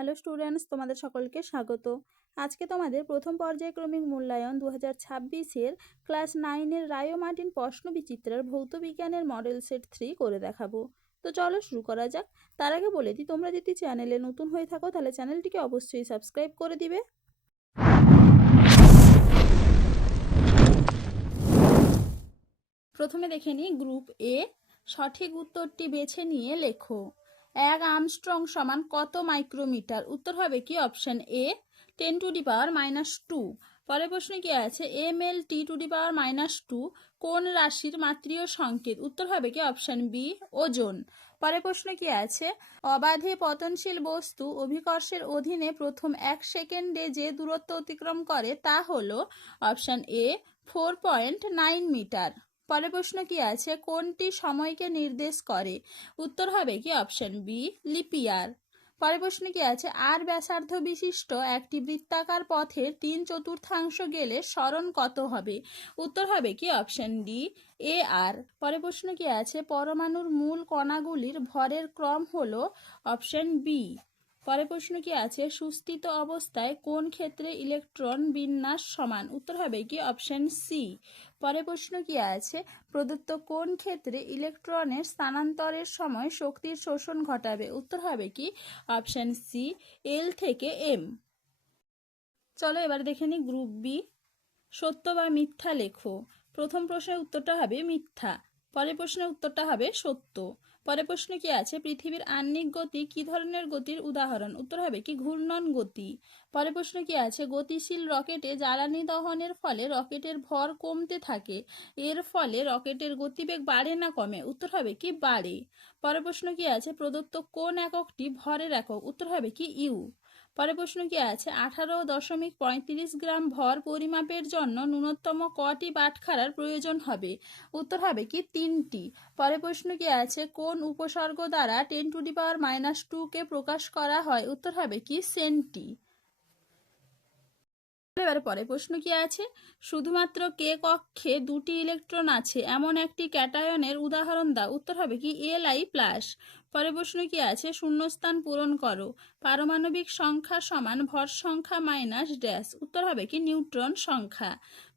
Hello students, তোমাদের সকলকে স্বাগত। আজকে তোমাদের প্রথম পর্যায়ক্রমিক মূল্যায়ন 2026-এর ক্লাস 9-এর রায় ও মার্টিন প্রশ্ন বিচিত্রার ভৌত বিজ্ঞানের মডেল সেট 3 করে দেখাবো। তো চলো শুরু করা যাক। তার আগে বলে দিই, তোমরা যদি চ্যানেলে নতুন হয়ে থাকো তাহলে চ্যানেলটিকে অবশ্যই সাবস্ক্রাইব করে দিবে। প্রথমে দেখে নিই গ্রুপ এ। সঠিক উত্তরটি বেছে নিয়ে লেখো। 1 আর্মস্ট্রং সমান কত মাইক্রোমিটার? উত্তর হবে কি অপশন এ 10⁻²। পরের প্রশ্নে কি আছে? mL/T⁻²। কোন রাশির মাত্রীয় সংকেত? উত্তর হবে কি অপশন বি ওজন। পরের প্রশ্নে কি আছে? অবাধে পতনশীল বস্তু অভিকর্ষের অধীনে প্রথম 1 সেকেন্ডে যে দূরত্ব অতিক্রম করে তা হলো অপশন এ 4.9 মিটার। পরের প্রশ্ন কি আছে? কোনটি সময়কে নির্দেশ করে? উত্তর হবে কি অপশন বি লিপ ইয়ার। পরের প্রশ্ন কি আছে? আর ব্যাসার্ধ বিশিষ্ট একটি বৃত্তাকার পথের 3/4 গেলে সরণ কত হবে? উত্তর হবে কি অপশন ডি এ আর। পরের প্রশ্ন কি আছে? পরমাণুর মূল কণাগুলির ভরের ক্রম হলো অপশন বি। পরের প্রশ্ন কি আছে? সুস্থিত অবস্থায় কোন ক্ষেত্রে ইলেকট্রন বিন্যাস সমান? উত্তর হবে কি অপশন সি। পরের প্রশ্ন কি আছে? প্রদত্ত কোন ক্ষেত্রে ইলেকট্রনের স্থানান্তরের সময় শক্তির শোষণ ঘটাবে? উত্তর হবে কি অপশন সি এল থেকে এম। চলো এবার দেখে নিই গ্রুপ বি। সত্য বা মিথ্যা লেখো। প্রথম প্রশ্নের উত্তরটা হবে মিথ্যা, পরের প্রশ্নের উত্তরটা হবে সত্য। পরের প্রশ্নে কি আছে? পৃথিবীর আহ্নিক গতি কি ধরনের গতির উদাহরণ? উত্তর হবে কি ঘূর্ণন গতি। পরের প্রশ্ন কি আছে? গতিশীল রকেটে জ্বালানি দহনের ফলে রকেটের ভর কমতে থাকে, এর ফলে রকেটের গতিবেগ বাড়ে না কমে? উত্তর হবে কি বাড়ে। পরের প্রশ্ন কি আছে? প্রদত্ত কোন এককটি ভরের একক? উত্তর হবে কি ইউ। পরের প্রশ্ন কি আছে? 18.35 গ্রাম ভর পরিমাপের জন্য ন্যূনতম কটি বাটখারার প্রয়োজন হবে? উত্তর হবে কি 3টি। পরের প্রশ্ন কি আছে? কোন উপসর্গ দ্বারা 10⁻² কে প্রকাশ করা হয়? উত্তর হবে কি সেন্টি। এবারে পরে প্রশ্ন কি আছে? শুধুমাত্র কে কক্ষে 2টি ইলেকট্রন আছে এমন একটি ক্যাটায়নের উদাহরণ দাও। উত্তর হবে কি Li+। পরের প্রশ্ন কি আছে? শূন্যস্থান পূরণ করো। পারমাণবিক সংখ্যা সমান ভর সংখ্যা মাইনাস ড্যাশ। উত্তর হবে কি নিউট্রন সংখ্যা।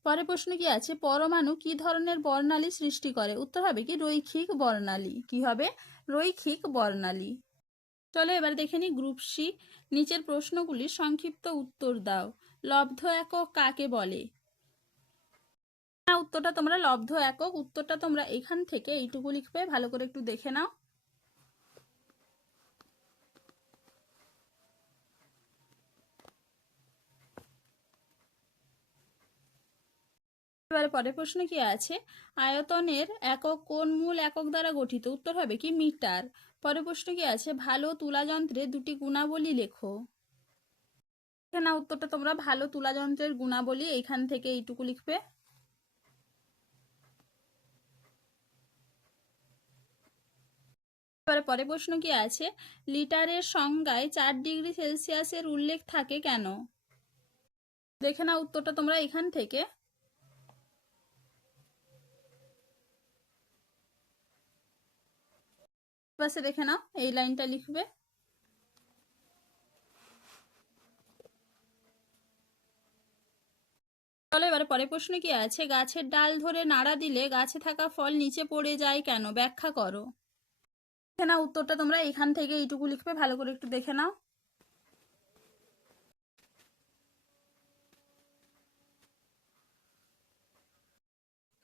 পরের প্রশ্ন কি আছে? পরমাণু কি ধরনের বর্ণালী সৃষ্টি করে? উত্তর হবে কি রৈখিক বর্ণালী। কি হবে? রৈখিক বর্ণালী। চলো এবার দেখে নিই গ্রুপ সি। নিচের প্রশ্নগুলির সংক্ষিপ্ত উত্তর দাও। লব্ধ একক কাকে বলে? উত্তরটা তোমরা লব্ধ একক উত্তরটা তোমরা এখান থেকে এইটুকু লিখবে, ভালো করে একটু দেখে নাও। এবারে পরের প্রশ্ন কি আছে? আয়তনের একক কোন মূল একক দ্বারা গঠিত? উত্তর হবে কি মিটার। পরের প্রশ্ন কি আছে? ভালো তুলা যন্ত্রের 2টি গুণাবলী লেখো। না উত্তরটা তোমরা ভালো তুলা যন্ত্রের গুণাবলী এইখান থেকে এইটুকু লিখবে। এবারে পরের প্রশ্ন কি আছে? লিটারের সংজ্ঞায় 4 ডিগ্রি সেলসিয়াসের উল্লেখ থাকে কেন? দেখে নাও উত্তরটা তোমরা এখান থেকে। পাশে দেখে নাও, এই লাইনটা লিখবে। চলো এবারে পরের প্রশ্ন কি আছে? গাছের ডাল ধরে নাড়া দিলে গাছে থাকা ফল নিচে পড়ে যায় কেন? ব্যাখ্যা করো। দেখে নাও উত্তরটা তোমরা এখান থেকে এইটুকু লিখবে, ভালো করে একটু দেখে নাও।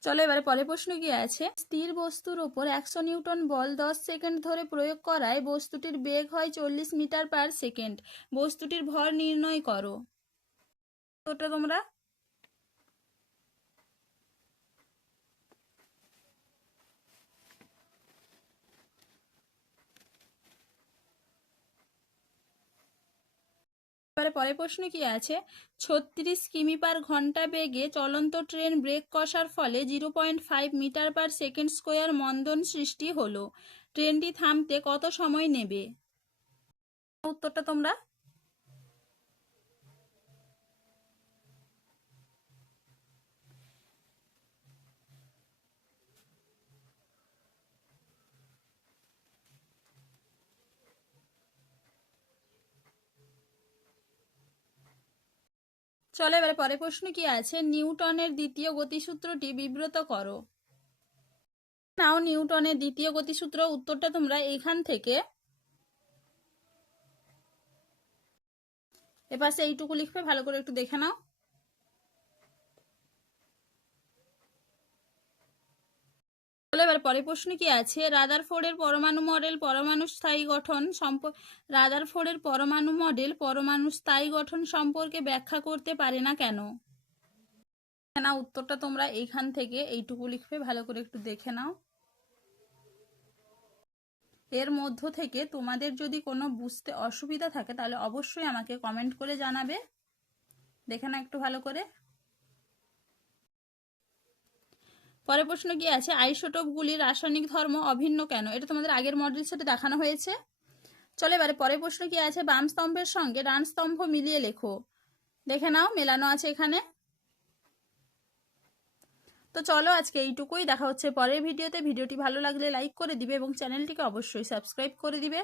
চলো এবারে পরের প্রশ্ন কি আছে? স্থির বস্তুর উপর 100 নিউটন বল 10 সেকেন্ড ধরে প্রয়োগ করায় বস্তুটির বেগ হয় 40 মিটার পার সেকেন্ড। বস্তুটির ভর নির্ণয় করো। উত্তরটা তোমরা এবারে পরের প্রশ্ন কি আছে? 36 কিমি পার ঘন্টা বেগে চলন্ত ট্রেন ব্রেক কষার ফলে 0.5 মিটার পার সেকেন্ড স্কোয়ার মন্দন সৃষ্টি হলো। ট্রেনটি থামতে কত সময় নেবে? উত্তরটা তোমরা চলো এবারে পরের প্রশ্ন কি আছে, নিউটনের দ্বিতীয় গতিসূত্রটি বিব্রত করো। নাও নিউটনের দ্বিতীয় গতিসূত্র, উত্তরটা তোমরা এইখান থেকে এপাশে এইটুকু লিখবে, ভালো করে একটু দেখে নাও। এবার পরের প্রশ্ন কি আছে, রাদারফোর্ডের পরমাণু মডেল পরমাণু স্থায়ী গঠন রাদারফোর্ডের পরমাণু মডেল পরমাণু স্থায়ী গঠন সম্পর্কে ব্যাখ্যা করতে পারে না কেন? না, উত্তরটা তোমরা এইখান থেকে এইটুকু লিখবে, ভালো করে একটু দেখে নাও। এর মধ্য থেকে তোমাদের যদি কোনো বুঝতে অসুবিধা থাকে তাহলে অবশ্যই আমাকে কমেন্ট করে জানাবে। দেখে না একটু ভালো করে। পরের প্রশ্ন কি আছে, আইসোটোপগুলির রাসায়নিক ধর্ম অভিন্ন কেন? এটা তোমাদের আগের মডেল সেটে দেখানো হয়েছে। চলো এবারে পরের প্রশ্ন কি আছে, বাম স্তম্ভের সঙ্গে ডান স্তম্ভ মিলিয়ে লেখো। দেখে নাও, মেলানো আছে এখানে। তো চলো আজকে এইটুকুই, দেখা হচ্ছে পরের ভিডিওতে। ভিডিওটি ভালো লাগলে লাইক করে দিবে এবং চ্যানেলটিকে অবশ্যই সাবস্ক্রাইব করে দিবে।